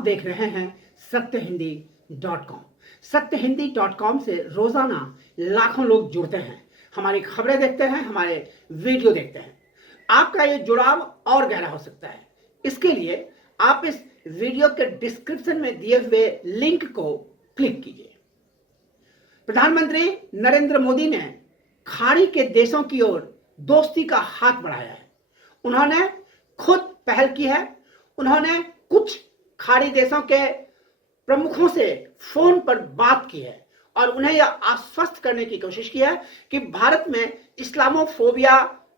आप देख रहे हैं सत्यहिंदी.com। सत्यहिंदी.com से रोजाना लाखों लोग जुड़ते हैं, हमारी खबरें देखते हैं, हमारे वीडियो देखते हैं। आपका ये जुड़ाव और गहरा हो सकता है। इसके लिए आप इस वीडियो के डिस्क्रिप्शन में दिए हुए लिंक को क्लिक कीजिए। प्रधानमंत्री नरेंद्र मोदी ने खाड़ी के देशों की ओर दोस्ती का हाथ बढ़ाया है। उन्होंने खुद पहल की है। उन्होंने कुछ खाड़ी देशों के प्रमुखों से फोन पर बात की है और उन्हें यह आश्वस्त करने की कोशिश की है कि भारत में इस्लामोफोबिया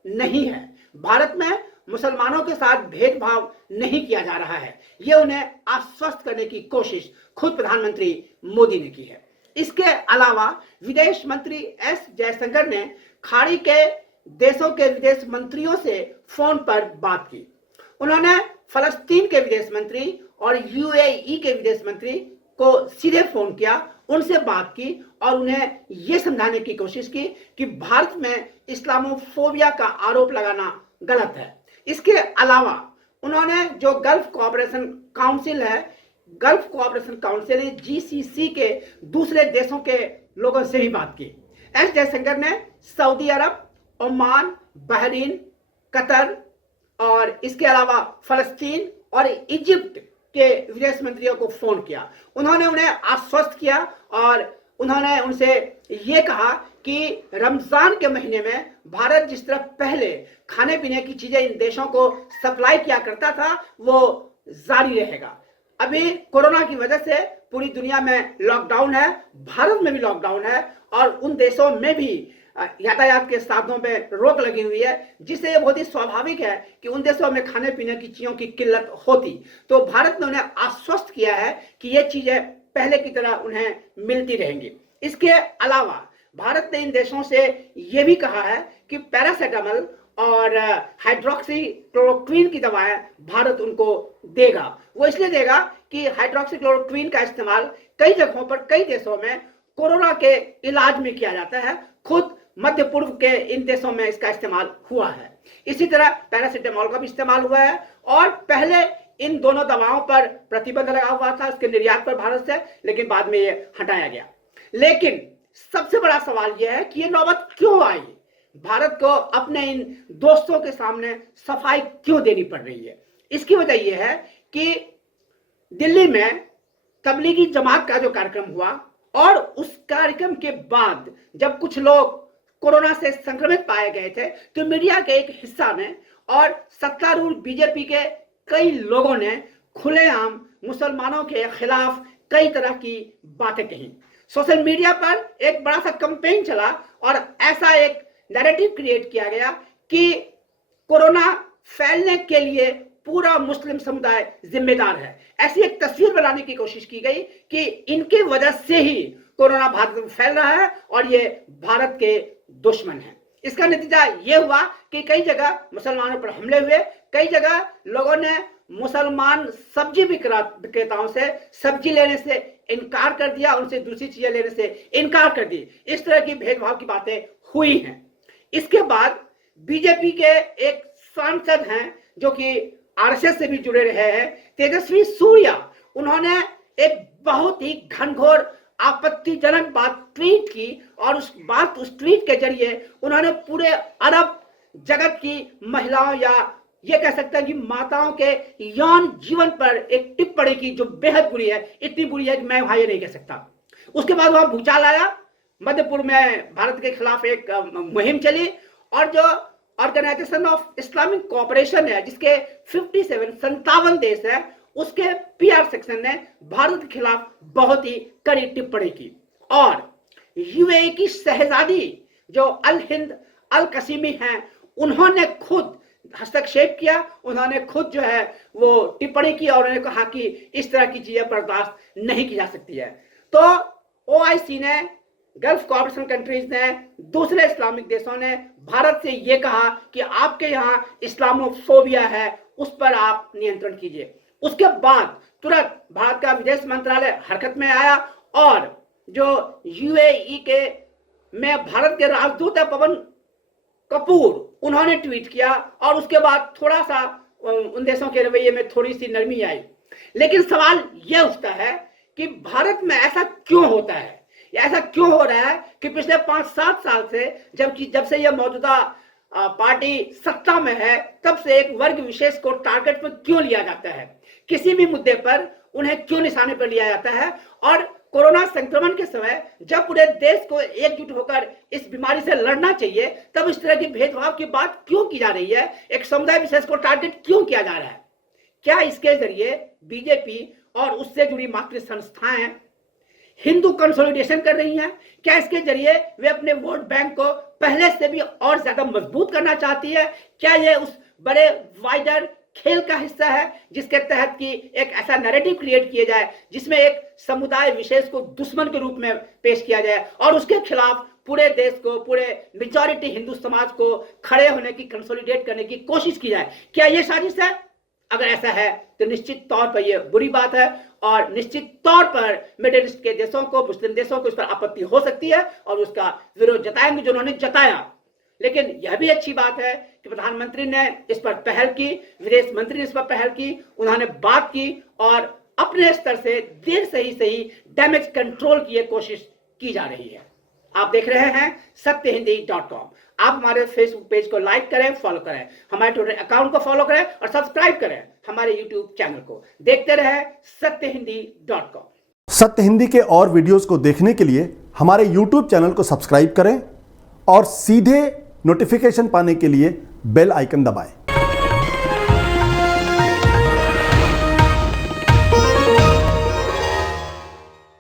नहीं है, भारत में मुसलमानों के साथ भेदभाव नहीं किया जा रहा है। यह उन्हें आश्वस्त करने की कोशिश खुद प्रधानमंत्री मोदी ने की है। इसके अलावा विदेश मंत्री एस जयशंकर ने खाड़ी के देशों के विदेश मंत्रियों से फोन पर बात की। उन्होंने फलस्तीन के विदेश मंत्री और यूएई के विदेश मंत्री को सीधे फोन किया, उनसे बात की और उन्हें यह समझाने की कोशिश की कि भारत में इस्लामोफोबिया का आरोप लगाना गलत है। इसके अलावा उन्होंने जो गल्फ कोऑपरेशन काउंसिल है, गल्फ कोऑपरेशन काउंसिल जीसीसी के दूसरे देशों के लोगों से भी बात की। एस जयशंकर ने सऊदी अरब, ओमान, बहरीन, कतर और इसके अलावा फलस्तीन और इजिप्ट के विदेश मंत्रियों को फोन किया। उन्होंने उन्हें आश्वस्त किया और उन्होंने उनसे ये कहा कि रमजान के महीने में भारत जिस तरह पहले खाने पीने की चीजें इन देशों को सप्लाई किया करता था वो जारी रहेगा। अभी कोरोना की वजह से पूरी दुनिया में लॉकडाउन है, भारत में भी लॉकडाउन है और उन देशों में भी यातायात के साधनों में रोक लगी हुई है, जिससे ये बहुत ही स्वाभाविक है कि उन देशों में खाने पीने की चीजों की किल्लत होती। तो भारत ने उन्हें आश्वस्त किया है कि ये चीजें पहले की तरह उन्हें मिलती रहेंगी। इसके अलावा भारत ने इन देशों से ये भी कहा है कि पैरासीटामोल और हाइड्रोक्सी क्लोरोक्विन की दवाएं भारत उनको देगा। वो इसलिए देगा कि हाइड्रोक्सी क्लोरोक्विन का इस्तेमाल कई जगहों पर, कई देशों में कोरोना के इलाज में किया जाता है। खुद मध्य पूर्व के इन देशों में इसका इस्तेमाल हुआ है। इसी तरह पैरासीटामोल का भी इस्तेमाल हुआ है और पहले इन दोनों दवाओं पर प्रतिबंध लगा हुआ था इसके निर्यात पर भारत से, लेकिन बाद में ये हटाया गया। लेकिन सबसे बड़ा सवाल यह है कि ये नौबत क्यों आई, भारत को अपने इन दोस्तों के सामने सफाई क्यों देनी पड़ रही है। इसकी वजह यह है कि दिल्ली में तबलीगी जमात का जो कार्यक्रम हुआ और उस कार्यक्रम के बाद जब कुछ लोग कोरोना से संक्रमित पाए गए थे तो मीडिया के एक हिस्सा ने और सत्तारूढ़ बीजेपी के कई लोगों ने खुलेआम मुसलमानों के खिलाफ कई तरह की बातें कही। सोशल मीडिया पर एक बड़ा सा कैंपेन चला और ऐसा एक नैरेटिव क्रिएट किया गया कि कोरोना फैलने के लिए पूरा मुस्लिम समुदाय जिम्मेदार है। ऐसी एक तस्वीर बनाने की कोशिश की गई कि इनकी वजह से ही कोरोना भारत में फैल रहा है और ये भारत के दुश्मन हैं। इसका नतीजा ये हुआ कि कई जगह मुसलमानों पर हमले हुए, कई जगह लोगों ने मुसलमान सब्जी विक्रेताओं से सब्जी लेने से इनकार कर दिया, उनसे दूसरी चीजें लेने से इनकार कर दी। इस तरह की भेदभाव की बातें हुई हैं। इसके बाद बीजेपी के एक सांसद हैं जो कि आरएसएस से भी जुड़े रहे हैं, तेजस्वी सूर्या, उन्होंने एक बहुत ही घनघोर आपत्तिजनक बात ट्वीट की और उस ट्वीट के जरिए उन्होंने पूरे अरब जगत की महिलाओं या ये कह सकते हैं कि माताओं के यौन जीवन पर एक टिप्पणी की जो बेहद बुरी है, इतनी बुरी है कि मैं वहां ये नहीं कह सकता। उसके बाद वहां भूचाल आया, मध्यपुर में भारत के खिलाफ एक मुहिम चली और जो ऑर्गेनाइजेशन ऑफ इस्लामिक कोऑपरेशन है जिसके 57 देश है, उसके पीआर सेक्शन ने भारत के खिलाफ बहुत ही कड़ी टिप्पणी की और यूएई की शहजादी जो अल हिंद अल कसीमी हैं, उन्होंने खुद हस्तक्षेप किया, उन्होंने खुद जो है वो टिप्पणी की और उन्होंने कहा कि इस तरह की चीजें बर्दाश्त नहीं की जा सकती है। तो ओआईसी ने, गल्फ कोऑपरेशन कंट्रीज ने, दूसरे इस्लामिक देशों ने भारत से ये कहा कि आपके यहाँ इस्लामोफोबिया है, उस पर आप नियंत्रण कीजिए। उसके बाद तुरंत भारत का विदेश मंत्रालय हरकत में आया और जो यूएई के में भारत के राजदूत है पवन कपूर, उन्होंने ट्वीट किया और उसके बाद थोड़ा सा उन देशों के रवैये में थोड़ी सी नरमी आई। लेकिन सवाल यह उठता है कि भारत में ऐसा क्यों होता है, ऐसा क्यों हो रहा है कि पिछले 5-7 साल से जब से यह मौजूदा पार्टी सत्ता में है, तब से एक वर्ग विशेष को टारगेट पर क्यों लिया जाता है, किसी भी मुद्दे पर उन्हें क्यों निशाने पर लिया जाता है। और कोरोना संक्रमण के समय जब पूरे देश को एकजुट होकर इस बीमारी से लड़ना चाहिए, तब इस तरह की भेदभाव की बात क्यों की जा रही है, एक समुदाय विशेष को टारगेट क्यों किया जा रहा है। क्या इसके जरिए बीजेपी और उससे जुड़ी मातृ संस्थाएं हिंदू कंसोलिडेशन कर रही हैं? क्या इसके जरिए वे अपने वोट बैंक को पहले से भी और ज्यादा मजबूत करना चाहती है? क्या यह उस बड़े वाइडर खेल का हिस्सा है जिसके तहत कि एक ऐसा नैरेटिव क्रिएट किया जाए जिसमें एक समुदाय विशेष को दुश्मन के रूप में पेश किया जाए और उसके खिलाफ पूरे देश को, पूरे मेजॉरिटी हिंदू समाज को खड़े होने की, कंसोलिडेट करने की कोशिश की जाए? क्या यह साजिश है? अगर ऐसा है तो निश्चित तौर पर यह बुरी बात है और निश्चित तौर पर मिडिल ईस्ट के देशों को, मुस्लिम देशों को इस पर आपत्ति हो सकती है और उसका विरोध जताएंगे जो उन्होंने जताया। लेकिन यह भी अच्छी बात है कि प्रधानमंत्री ने इस पर पहल की, विदेश मंत्री ने इस पर पहल की, उन्होंने बात की और अपने स्तर से देर से ही सही डैमेज कंट्रोल की कोशिश की जा रही है। आप देख रहे हैं सत्यहिंदी.com। आप हमारे फेसबुक पेज को लाइक करें, फॉलो करें, हमारे ट्विटर अकाउंट को फॉलो करें और सब्सक्राइब करें हमारे यूट्यूब चैनल को। देखते रहें सत्यहिंदी.com। सत्य हिंदी के और वीडियोस को देखने के लिए हमारे यूट्यूब चैनल को सब्सक्राइब करें और सीधे नोटिफिकेशन पाने के लिए बेल आइकन दबाएं।